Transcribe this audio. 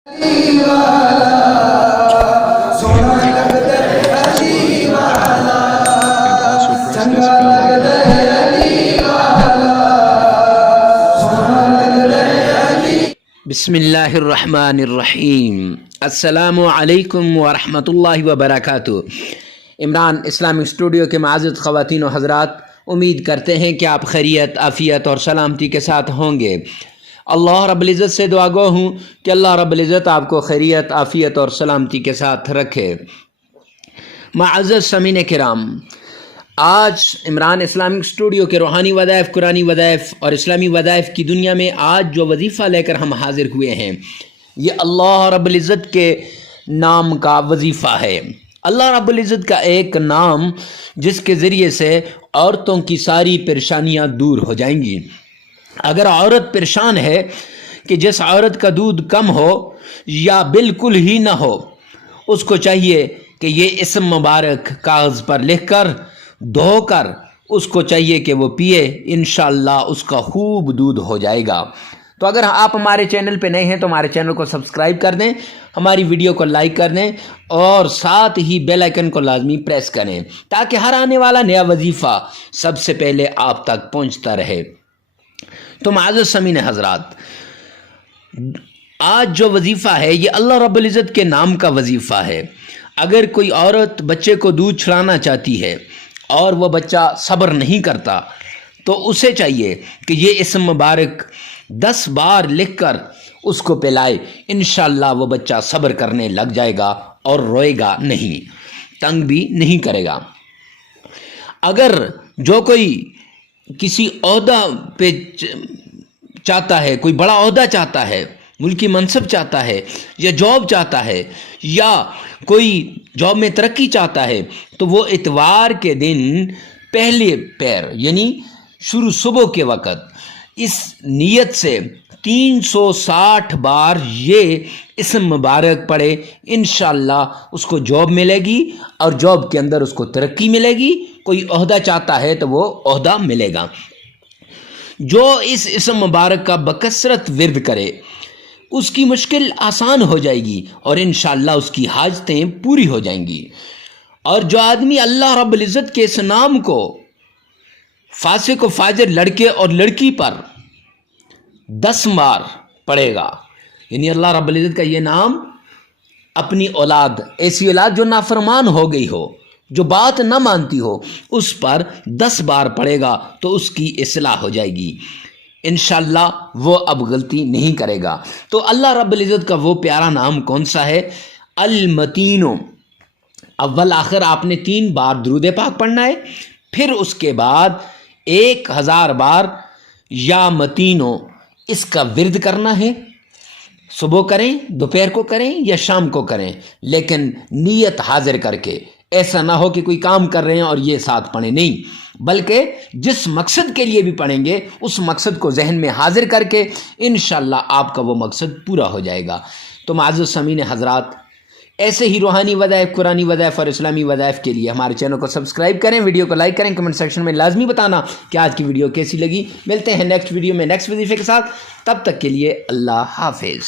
بسم اللہ الرحمن الرحیم۔ السلام علیکم ورحمۃ اللہ وبرکاتہ۔ عمران اسلامک اسٹوڈیو کے معزز خواتین و حضرات، امید کرتے ہیں کہ آپ خیریت، عافیت اور سلامتی کے ساتھ ہوں گے۔ اللہ رب العزت سے دعا گو ہوں کہ اللہ رب العزت آپ کو خیریت، عافیت اور سلامتی کے ساتھ رکھے۔ معزز سامعین کرام، آج عمران اسلامک اسٹوڈیو کے روحانی وظائف، قرآنی وظائف اور اسلامی وظائف کی دنیا میں آج جو وظیفہ لے کر ہم حاضر ہوئے ہیں، یہ اللہ رب العزت کے نام کا وظیفہ ہے۔ اللہ رب العزت کا ایک نام جس کے ذریعے سے عورتوں کی ساری پریشانیاں دور ہو جائیں گی۔ اگر عورت پریشان ہے کہ جس عورت کا دودھ کم ہو یا بالکل ہی نہ ہو، اس کو چاہیے کہ یہ اسم مبارک کاغذ پر لکھ کر دھو کر اس کو چاہیے کہ وہ پیے، انشاءاللہ اس کا خوب دودھ ہو جائے گا۔ تو اگر آپ ہمارے چینل پہ نئے ہیں تو ہمارے چینل کو سبسکرائب کر دیں، ہماری ویڈیو کو لائک کر دیں اور ساتھ ہی بیل آئیکن کو لازمی پریس کریں تاکہ ہر آنے والا نیا وظیفہ سب سے پہلے آپ تک پہنچتا رہے۔ تو معزز سامعین حضرات، آج جو وظیفہ ہے یہ اللہ رب العزت کے نام کا وظیفہ ہے۔ اگر کوئی عورت بچے کو دودھ چھڑانا چاہتی ہے اور وہ بچہ صبر نہیں کرتا تو اسے چاہیے کہ یہ اسم مبارک 10 بار لکھ کر اس کو پلائے، انشاءاللہ وہ بچہ صبر کرنے لگ جائے گا اور روئے گا نہیں، تنگ بھی نہیں کرے گا۔ اگر جو کوئی کسی عہدہ پہ چاہتا ہے، کوئی بڑا عہدہ چاہتا ہے، ملکی منصب چاہتا ہے یا جاب چاہتا ہے یا کوئی جاب میں ترقی چاہتا ہے، تو وہ اتوار کے دن پہلے پیر یعنی شروع صبح کے وقت اس نیت سے 360 بار یہ اسم مبارک پڑھے، انشاءاللہ اس کو جاب ملے گی اور جاب کے اندر اس کو ترقی ملے گی۔ کوئی عہدہ چاہتا ہے تو وہ عہدہ ملے گا۔ جو اس اسم مبارک کا بکثرت ورد کرے اس کی مشکل آسان ہو جائے گی اور انشاءاللہ اس کی حاجتیں پوری ہو جائیں گی۔ اور جو آدمی اللہ رب العزت کے اس نام کو فاسق و فاجر لڑکے اور لڑکی پر 10 بار پڑھے گا، یعنی اللہ رب العزت کا یہ نام اپنی اولاد، ایسی اولاد جو نافرمان ہو گئی ہو، جو بات نہ مانتی ہو، اس پر 10 بار پڑھے گا تو اس کی اصلاح ہو جائے گی، انشاءاللہ وہ اب غلطی نہیں کرے گا۔ تو اللہ رب العزت کا وہ پیارا نام کون سا ہے؟ المتینو۔ اول آخر آپ نے 3 بار درود پاک پڑھنا ہے، پھر اس کے بعد 1000 بار یا متینو اس کا ورد کرنا ہے۔ صبح کریں، دوپہر کو کریں یا شام کو کریں، لیکن نیت حاضر کر کے، ایسا نہ ہو کہ کوئی کام کر رہے ہیں اور یہ ساتھ پڑھیں، نہیں، بلکہ جس مقصد کے لیے بھی پڑھیں گے اس مقصد کو ذہن میں حاضر کر کے انشاءاللہ آپ کا وہ مقصد پورا ہو جائے گا۔ تو معزز سامعین حضرات، ایسے ہی روحانی وظائف، قرآنی وظائف اور اسلامی وظائف کے لیے ہمارے چینل کو سبسکرائب کریں، ویڈیو کو لائک کریں، کمنٹ سیکشن میں لازمی بتانا کہ آج کی ویڈیو کیسی لگی۔ ملتے ہیں نیکسٹ ویڈیو میں نیکسٹ وظیفے کے ساتھ، تب تک کے لیے اللہ حافظ۔